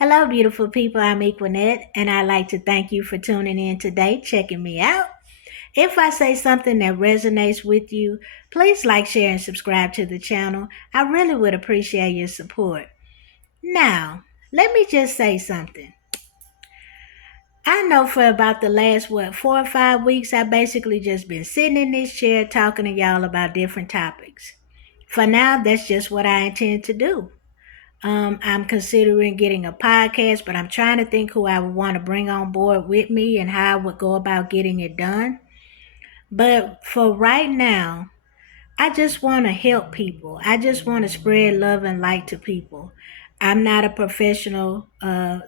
Hello, beautiful people. I'm Equinette, and I'd like to thank you for tuning in today, checking me out. If I say something that resonates with you, please like, share, and subscribe to the channel. I really would appreciate your support. Now, let me just say something. I know for about the last, 4 or 5 weeks, I basically just been sitting in this chair talking to y'all about different topics. For now, that's just what I intend to do. I'm considering getting a podcast, but I'm trying to think who I would want to bring on board with me and how I would go about getting it done. But for right now, I just want to help people. I just want to spread love and light to people. I'm not a professional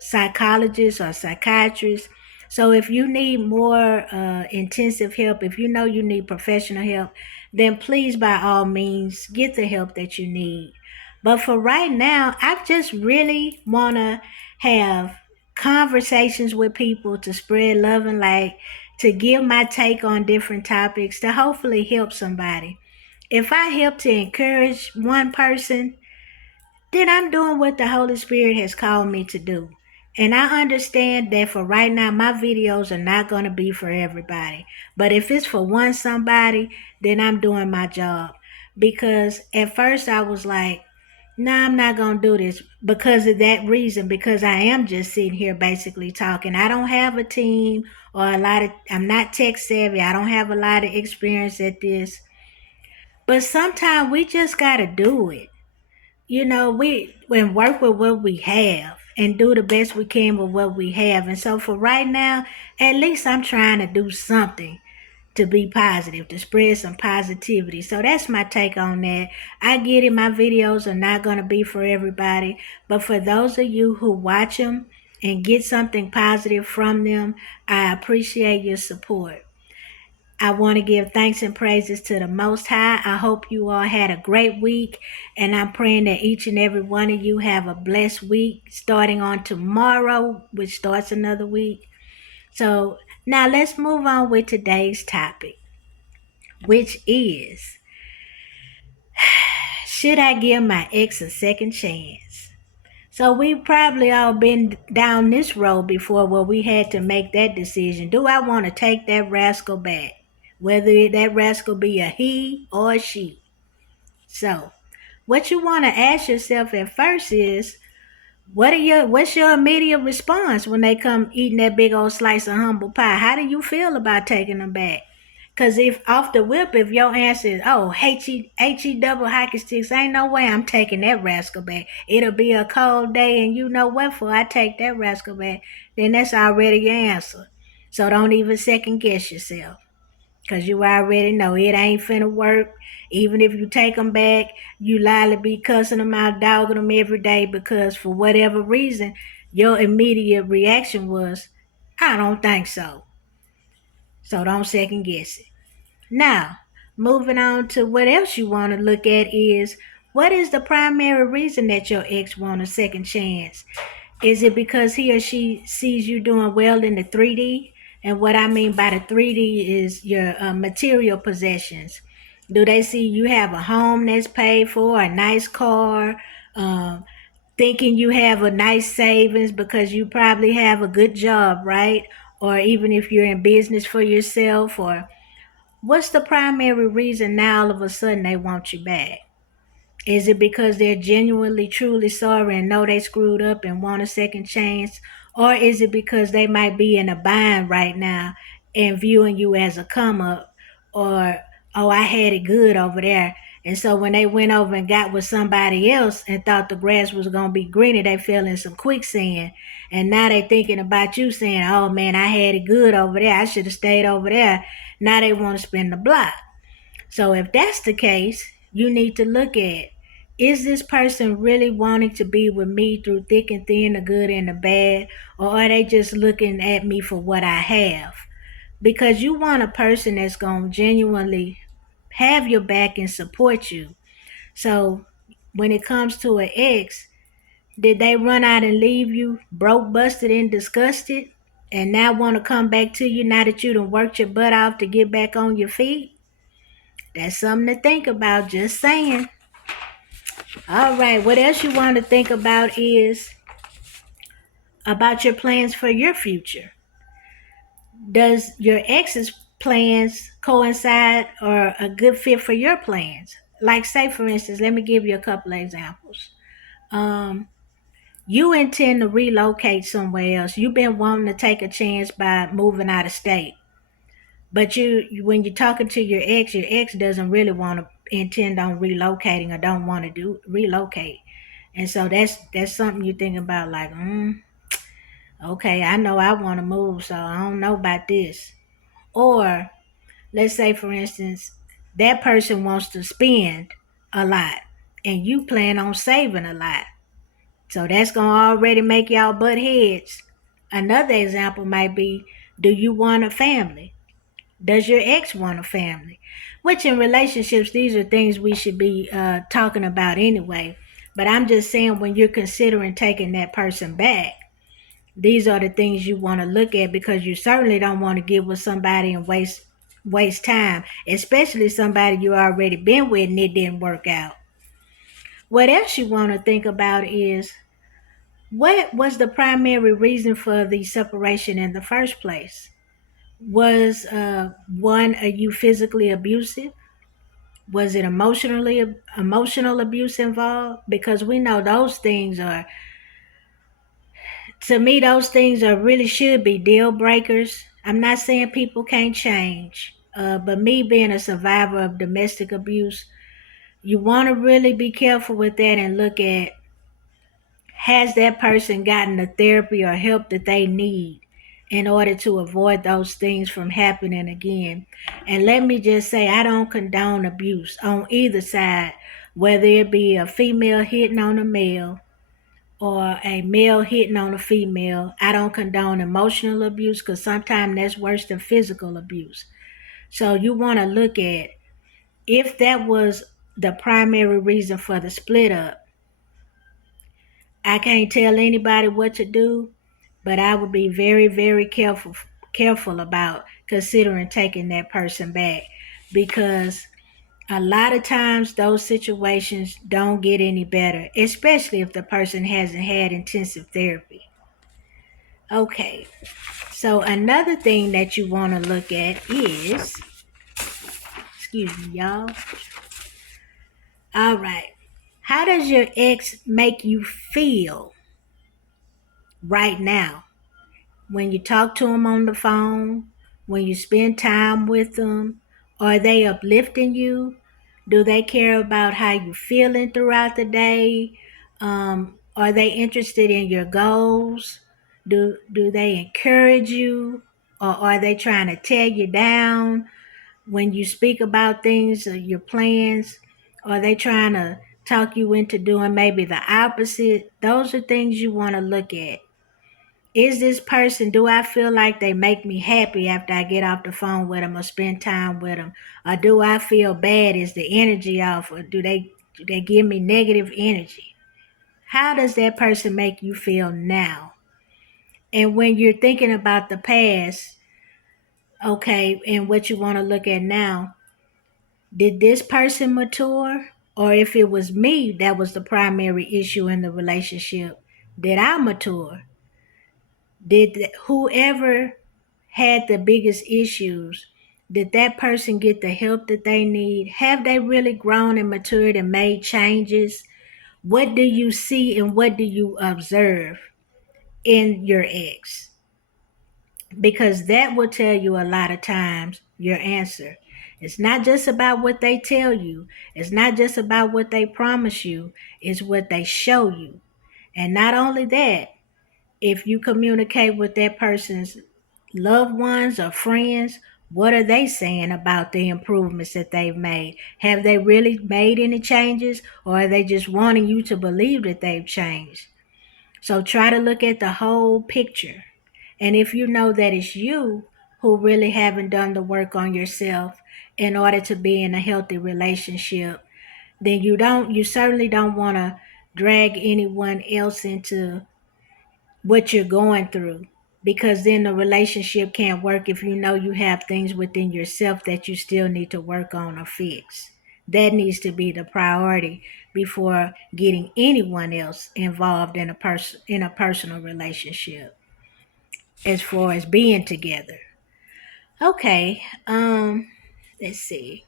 psychologist or psychiatrist. So if you need more intensive help, if you know you need professional help, then please, by all means, get the help that you need. But for right now, I just really want to have conversations with people to spread love and light, to give my take on different topics, to hopefully help somebody. If I help to encourage one person, then I'm doing what the Holy Spirit has called me to do. And I understand that for right now, my videos are not going to be for everybody. But if it's for one somebody, then I'm doing my job. Because at first I was like, no, I'm not going to do this because of that reason, because I am just sitting here basically talking. I don't have a team or I'm not tech savvy. I don't have a lot of experience at this. But sometimes we just got to do it. We work with what we have and do the best we can with what we have. And so for right now, at least I'm trying to do something to be positive, to spread some positivity. So that's my take on that. I get it, my videos are not going to be for everybody, but for those of you who watch them and get something positive from them, I appreciate your support. I want to give thanks and praises to the Most High. I hope you all had a great week, and I'm praying that each and every one of you have a blessed week starting on tomorrow, which starts another week. So now let's move on with today's topic, which is, should I give my ex a second chance? So we've probably all been down this road before where we had to make that decision. Do I want to take that rascal back? Whether that rascal be a he or a she. So what you want to ask yourself at first is, what's your immediate response when they come eating that big old slice of humble pie? How do you feel about taking them back? Cause if off the whip, if your answer is, oh, H-E double hockey sticks, ain't no way I'm taking that rascal back. It'll be a cold day and you know what for, I take that rascal back. Then that's already your answer. So don't even second guess yourself. Cause you already know it ain't finna work. Even if you take them back, you likely be cussing them out, dogging them every day because for whatever reason, your immediate reaction was, I don't think so. So don't second guess it. Now, moving on to what else you want to look at is, what is the primary reason that your ex want a second chance? Is it because he or she sees you doing well in the 3D? And what I mean by the 3D is your material possessions. Do they see you have a home that's paid for, a nice car, um, thinking you have a nice savings because you probably have a good job, right? Or even if you're in business for yourself, or what's the primary reason now all of a sudden they want you back? Is it because they're genuinely, truly sorry and know they screwed up and want a second chance? Or is it because they might be in a bind right now and viewing you as a come up? Or, oh, I had it good over there. And so when they went over and got with somebody else and thought the grass was going to be greener, they fell in some quicksand. And now they thinking about you saying, oh man, I had it good over there. I should have stayed over there. Now they want to spin the block. So if that's the case, you need to look at, is this person really wanting to be with me through thick and thin, the good and the bad, or are they just looking at me for what I have? Because you want a person that's going to genuinely have your back and support you. So when it comes to an ex, did they run out and leave you broke, busted, and disgusted, and now want to come back to you now that you done worked your butt off to get back on your feet? That's something to think about, just saying. All right, what else you want to think about is, about your plans for your future. Does your ex's plans coincide or a good fit for your plans? Like, say, for instance, let me give you a couple of examples. Um, you intend to relocate somewhere else. You've been wanting to take a chance by moving out of state. But when you're talking to your ex doesn't really want to intend on relocating or don't want to do relocate. And so that's something you think about, like, okay, I know I want to move, so I don't know about this. Or let's say, for instance, that person wants to spend a lot and you plan on saving a lot. So that's going to already make y'all butt heads. Another example might be, do you want a family? Does your ex want a family? Which in relationships, these are things we should be talking about anyway. But I'm just saying, when you're considering taking that person back, these are the things you want to look at, because you certainly don't want to get with somebody and waste time, especially somebody you already been with and it didn't work out. What else you want to think about is, what was the primary reason for the separation in the first place? Was one, are you physically abusive? Was it emotional abuse involved? Because we know those things are, to me, those things are really should be deal breakers. I'm not saying people can't change, but me being a survivor of domestic abuse, you want to really be careful with that and look at, has that person gotten the therapy or help that they need in order to avoid those things from happening again. And let me just say, I don't condone abuse on either side, whether it be a female hitting on a male or a male hitting on a female. I don't condone emotional abuse, because sometimes that's worse than physical abuse. So you want to look at, if that was the primary reason for the split up, I can't tell anybody what to do, but I would be very, very careful about considering taking that person back, because a lot of times those situations don't get any better, especially if the person hasn't had intensive therapy. Okay, so another thing that you want to look at is, excuse me, y'all. All right, how does your ex make you feel right now? When you talk to them on the phone, when you spend time with them, are they uplifting you? Do they care about how you're feeling throughout the day? Are they interested in your goals? Do they encourage you? Or are they trying to tear you down when you speak about things or your plans? Are they trying to talk you into doing maybe the opposite? Those are things you want to look at. Is this person, do I feel like they make me happy after I get off the phone with them or spend time with them? Or do I feel bad? Is the energy off? Or do they give me negative energy? How does that person make you feel now? And when you're thinking about the past, okay, and what you want to look at now, did this person mature? Or if it was me that was the primary issue in the relationship, did I mature? Did whoever had the biggest issues, did that person get the help that they need? Have they really grown and matured and made changes? What do you see and what do you observe in your ex? Because that will tell you a lot of times your answer. It's not just about what they tell you. It's not just about what they promise you. It's what they show you. And not only that, if you communicate with that person's loved ones or friends, what are they saying about the improvements that they've made? Have they really made any changes, or are they just wanting you to believe that they've changed? So try to look at the whole picture. And if you know that it's you who really haven't done the work on yourself in order to be in a healthy relationship, then you certainly don't want to drag anyone else into what you're going through, because then the relationship can't work if you know you have things within yourself that you still need to work on or fix. That needs to be the priority, before getting anyone else involved in a personal relationship as far as being together. Okay, let's see.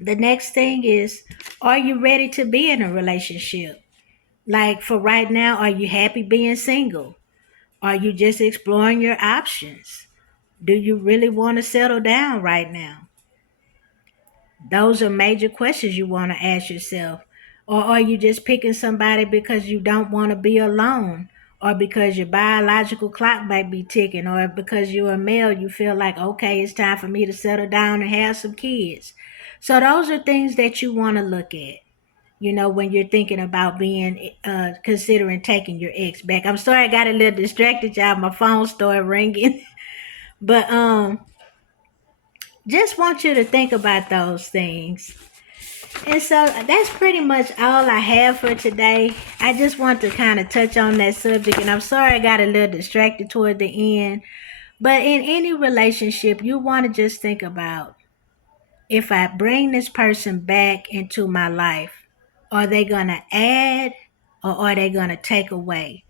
The next thing is, are you ready to be in a relationship? Like for right now, are you happy being single? Are you just exploring your options? Do you really want to settle down right now? Those are major questions you want to ask yourself. Or are you just picking somebody because you don't want to be alone? Or because your biological clock might be ticking? Or because you're a male, you feel like, okay, it's time for me to settle down and have some kids. So those are things that you want to look at, when you're thinking about being, considering taking your ex back. I'm sorry I got a little distracted, y'all. My phone started ringing. But just want you to think about those things. And so that's pretty much all I have for today. I just want to kind of touch on that subject, and I'm sorry I got a little distracted toward the end. But in any relationship, you want to just think about, if I bring this person back into my life, are they going to add or are they going to take away?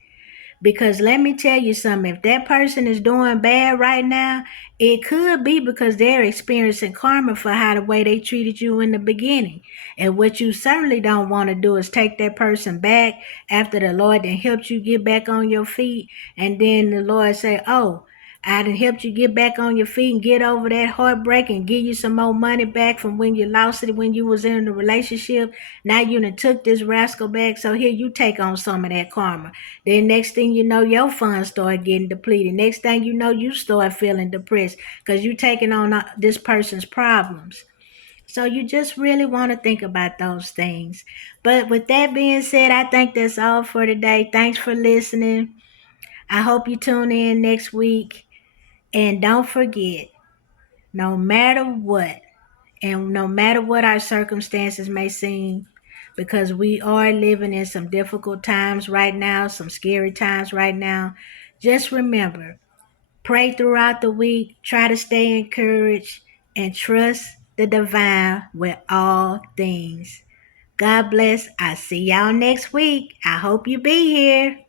Because let me tell you something, if that person is doing bad right now, it could be because they're experiencing karma for how the way they treated you in the beginning. And what you certainly don't want to do is take that person back after the Lord then helped you get back on your feet. And then the Lord say, oh, I done helped you get back on your feet and get over that heartbreak and give you some more money back from when you lost it when you was in the relationship. Now you done took this rascal back, so here you take on some of that karma. Then next thing you know, your funds start getting depleted. Next thing you know, you start feeling depressed because you taking on this person's problems. So you just really want to think about those things. But with that being said, I think that's all for today. Thanks for listening. I hope you tune in next week. And don't forget, no matter what, and no matter what our circumstances may seem, because we are living in some difficult times right now, some scary times right now, just remember, pray throughout the week, try to stay encouraged, and trust the divine with all things. God bless. I'll see y'all next week. I hope you be here.